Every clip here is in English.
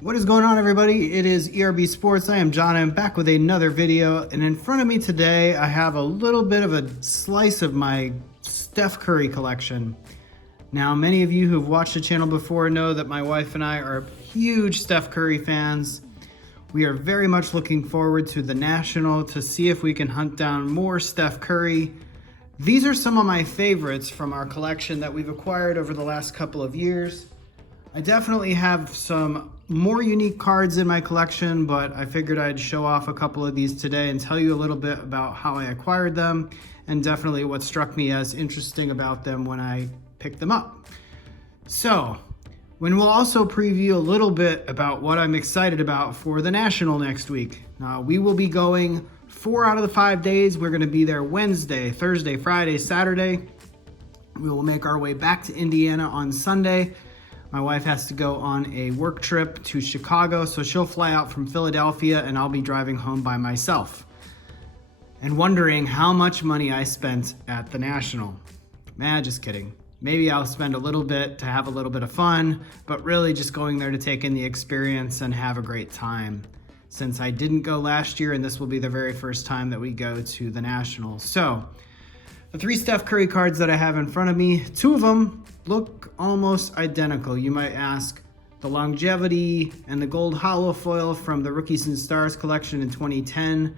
What is going on, everybody? It is ERB Sports. I am John. I'm back with another video, and in front of me today I have a little bit of a slice of my Steph Curry collection. Now, many of you who've watched the channel before know that my wife and I are huge Steph Curry fans. We are very much looking forward to the National to see if we can hunt down more Steph Curry. These are some of my favorites from our collection that we've acquired over the last couple of years. I definitely have some more unique cards in my collection, but I figured I'd show off a couple of these today and tell you a little bit about how I acquired them and definitely what struck me as interesting about them when I picked them up. So, we'll also preview a little bit about what I'm excited about for the National next week. We will be going 4 out of the 5 days. We're going to be there Wednesday, Thursday, Friday, Saturday. We will make our way back to Indiana on Sunday. My wife has to go on a work trip to Chicago, so she'll fly out from Philadelphia and I'll be driving home by myself. And wondering how much money I spent at the National. Just kidding. Maybe I'll spend a little bit to have a little bit of fun, but really just going there to take in the experience and have a great time. Since I didn't go last year and this will be the very first time that we go to the National. So, the 3 Steph Curry cards that I have in front of me, 2 of them look almost identical. You might ask, the longevity and the gold hollow foil from the Rookies and Stars collection in 2010.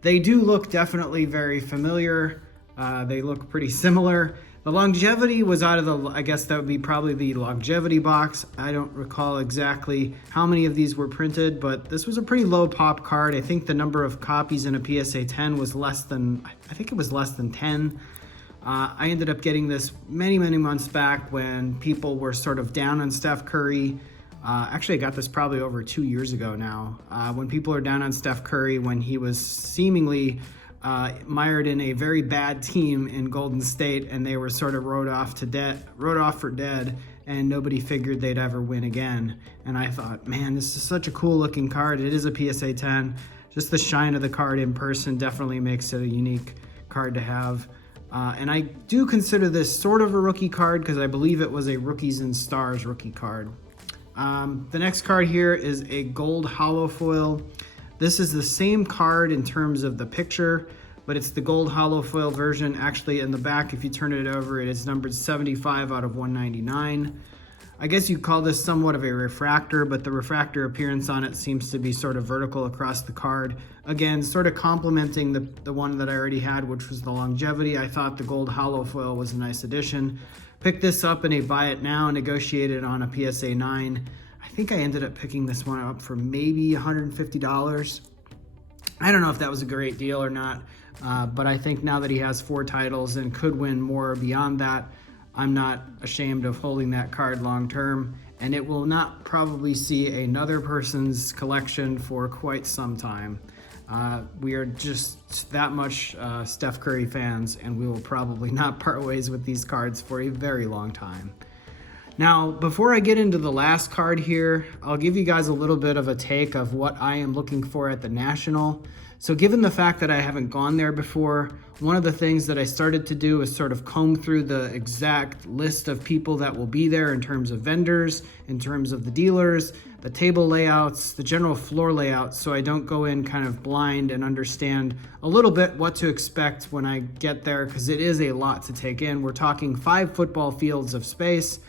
They do look definitely very familiar. They look pretty similar. The longevity was out of the, I guess that would be probably the longevity box. I don't recall exactly how many of these were printed, but this was a pretty low pop card. I think the number of copies in a PSA 10 was less than 10. I ended up getting this many months back when people were sort of down on Steph Curry. Actually, I got this probably over 2 years ago now. When people are down on Steph Curry, when he was seemingly mired in a very bad team in Golden State, and they were sort of wrote off for dead, and nobody figured they'd ever win again. And I thought, man, this is such a cool looking card. It is a PSA 10. Just the shine of the card in person definitely makes it a unique card to have. And I do consider this sort of a rookie card because I believe it was a Rookies and Stars rookie card. The next card here is a gold hollow foil. This is the same card in terms of the picture, but it's the gold hollow foil version. Actually, in the back, if you turn it over, it is numbered 75 out of 199. I guess you'd call this somewhat of a refractor, but the refractor appearance on it seems to be sort of vertical across the card. Again, sort of complementing the one that I already had, which was the longevity. I thought the gold hollow foil was a nice addition. Picked this up in a buy it now, negotiated on a PSA 9. I think I ended up picking this one up for maybe $150. I don't know if that was a great deal or not, but I think now that he has 4 titles and could win more beyond that, I'm not ashamed of holding that card long term, and it will not probably see another person's collection for quite some time. We are just that much Steph Curry fans, and we will probably not part ways with these cards for a very long time. Now, before I get into the last card here, I'll give you guys a little bit of a take of what I am looking for at the National. So given the fact that I haven't gone there before, one of the things that I started to do is sort of comb through the exact list of people that will be there in terms of vendors, in terms of the dealers, the table layouts, the general floor layout, so I don't go in kind of blind and understand a little bit what to expect when I get there, because it is a lot to take in. We're talking 5 football fields of space.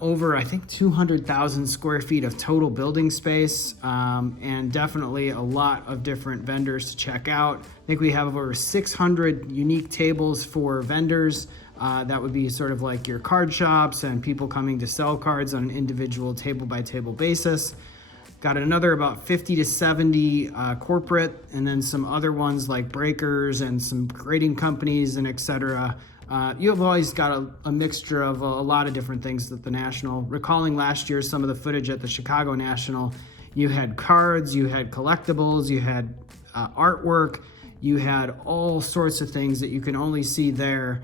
Over, I think, 200,000 square feet of total building space, and definitely a lot of different vendors to check out. I think we have over 600 unique tables for vendors. That would be sort of like your card shops and people coming to sell cards on an individual table-by-table basis. Got another about 50 to 70 corporate, and then some other ones like breakers and some grading companies and etc. You've always got a mixture of a lot of different things at the National. Recalling last year some of the footage at the Chicago National, you had cards, you had collectibles, you had artwork, you had all sorts of things that you can only see there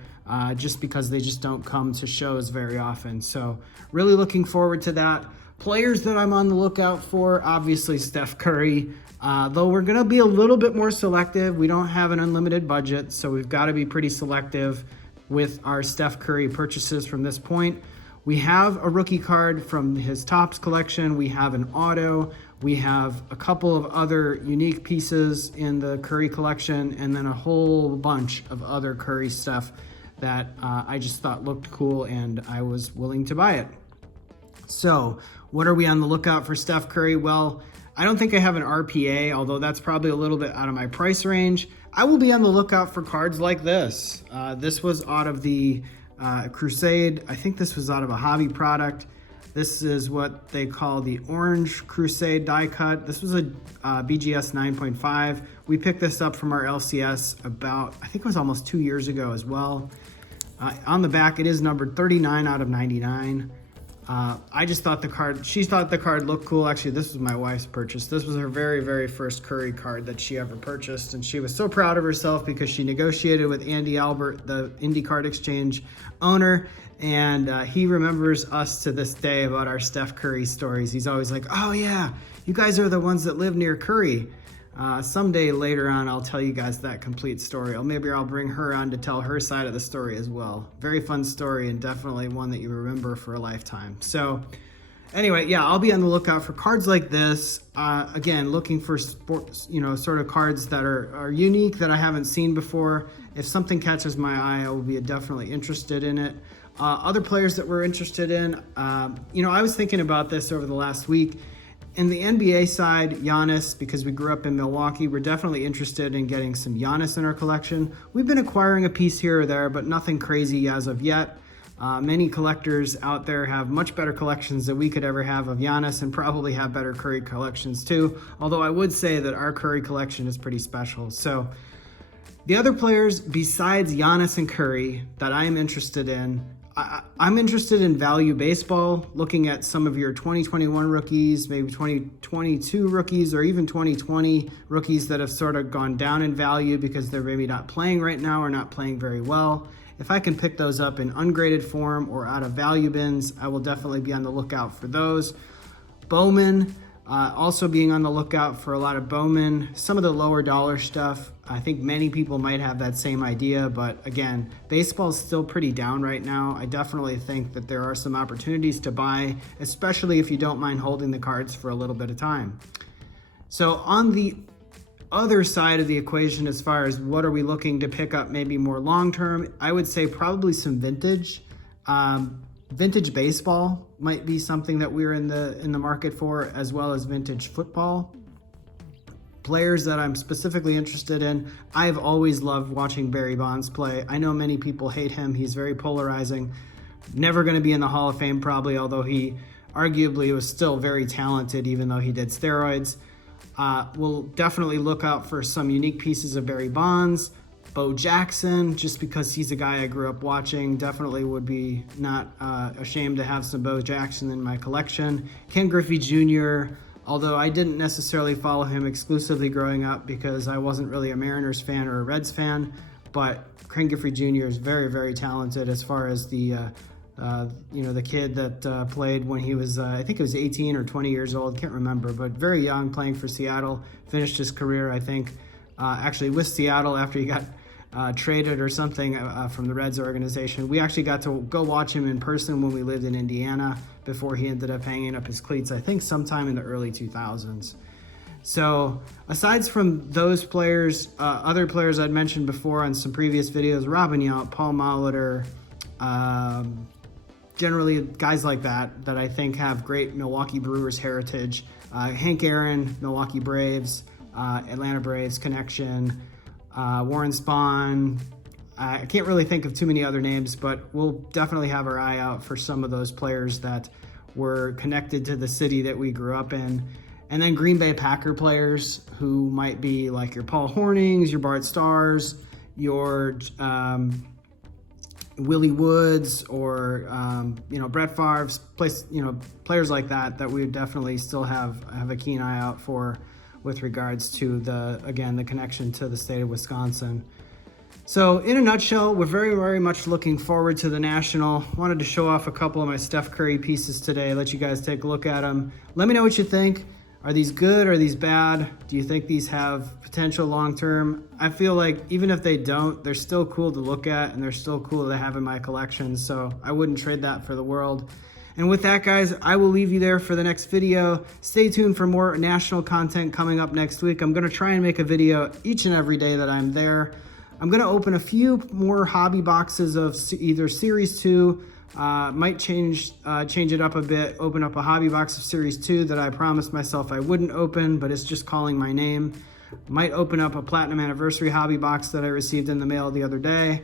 just because they just don't come to shows very often. So really looking forward to that. Players that I'm on the lookout for, obviously Steph Curry, though we're going to be a little bit more selective. We don't have an unlimited budget, so we've got to be pretty selective with our Steph Curry purchases from this point. We have a rookie card from his Topps collection. We have an auto. We have a couple of other unique pieces in the Curry collection, and then a whole bunch of other Curry stuff that I just thought looked cool and I was willing to buy it. So what are we on the lookout for Steph Curry? Well, I don't think I have an RPA, although that's probably a little bit out of my price range. I will be on the lookout for cards like this. This was out of the Crusade. I think this was out of a hobby product. This is what they call the Orange Crusade die cut. This was a BGS 9.5. We picked this up from our LCS about, I think it was almost 2 years ago as well. On the back, it is numbered 39 out of 99. I just thought she thought the card looked cool. Actually, this was my wife's purchase. This was her very, very first Curry card that she ever purchased. And she was so proud of herself because she negotiated with Andy Albert, the Indie Card Exchange owner. And he remembers us to this day about our Steph Curry stories. He's always like, oh yeah, you guys are the ones that live near Curry. Someday later on, I'll tell you guys that complete story. Or maybe I'll bring her on to tell her side of the story as well. Very fun story and definitely one that you remember for a lifetime. So anyway, yeah, I'll be on the lookout for cards like this. Again, looking for sports, sort of cards that are unique that I haven't seen before. If something catches my eye, I will be definitely interested in it. Other players that we're interested in, I was thinking about this over the last week. In the NBA side, Giannis, because we grew up in Milwaukee, we're definitely interested in getting some Giannis in our collection. We've been acquiring a piece here or there, but nothing crazy as of yet. Many collectors out there have much better collections than we could ever have of Giannis, and probably have better Curry collections too. Although I would say that our Curry collection is pretty special. So the other players besides Giannis and Curry that I am interested in, I'm interested in value baseball, looking at some of your 2021 rookies, maybe 2022 rookies, or even 2020 rookies that have sort of gone down in value because they're maybe not playing right now or not playing very well. If I can pick those up in ungraded form or out of value bins, I will definitely be on the lookout for those. Bowman, also being on the lookout for a lot of Bowman. Some of the lower dollar stuff, I think many people might have that same idea, but again, baseball is still pretty down right now. I definitely think that there are some opportunities to buy, especially if you don't mind holding the cards for a little bit of time. So on the other side of the equation, as far as what are we looking to pick up maybe more long-term, I would say probably some vintage. Vintage baseball might be something that we're in the market for, as well as vintage football. Players that I'm specifically interested in, I've always loved watching Barry Bonds play. I know many people hate him. He's very polarizing. Never going to be in the Hall of Fame probably, although he arguably was still very talented even though he did steroids. We'll definitely look out for some unique pieces of Barry Bonds. Bo Jackson, just because he's a guy I grew up watching, definitely would be not ashamed to have some Bo Jackson in my collection. Ken Griffey Jr., although I didn't necessarily follow him exclusively growing up because I wasn't really a Mariners fan or a Reds fan, but Ken Griffey Jr. is very, very talented as far as the kid that played when he was, I think it was 18 or 20 years old, can't remember, but very young, playing for Seattle, finished his career, I think, actually with Seattle after he got traded or something from the Reds organization. We actually got to go watch him in person when we lived in Indiana before he ended up hanging up his cleats, I think sometime in the early 2000s. So aside from those players, other players I'd mentioned before on some previous videos, Robin Yount, Paul Molitor, generally guys like that I think have great Milwaukee Brewers heritage. Hank Aaron, Milwaukee Braves, Atlanta Braves connection, Warren Spahn. I can't really think of too many other names, but we'll definitely have our eye out for some of those players that were connected to the city that we grew up in. And then Green Bay Packer players who might be like your Paul Hornings, your Bart Starrs, your Willie Woods, or Brett Favre's players like that we definitely still have a keen eye out for with regards to the connection to the state of Wisconsin. So in a nutshell, we're very, very much looking forward to the National. Wanted to show off a couple of my Steph Curry pieces today, let you guys take a look at them. Let me know what you think. Are these good? Are these bad? Do you think these have potential long term? I feel like even if they don't, they're still cool to look at and they're still cool to have in my collection. So I wouldn't trade that for the world. And with that, guys, I will leave you there for the next video. Stay tuned for more national content coming up next week. I'm going to try and make a video each and every day that I'm there. I'm going to open a few more hobby boxes of either Series 2, might change it up a bit, open up a hobby box of Series 2 that I promised myself I wouldn't open, but it's just calling my name. Might open up a Platinum Anniversary hobby box that I received in the mail the other day.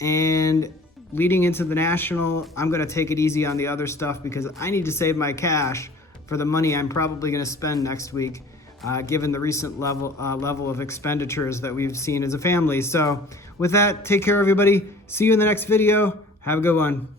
And leading into the National, I'm going to take it easy on the other stuff because I need to save my cash for the money I'm probably going to spend next week, given the recent level of expenditures that we've seen as a family. So with that, take care, everybody. See you in the next video. Have a good one.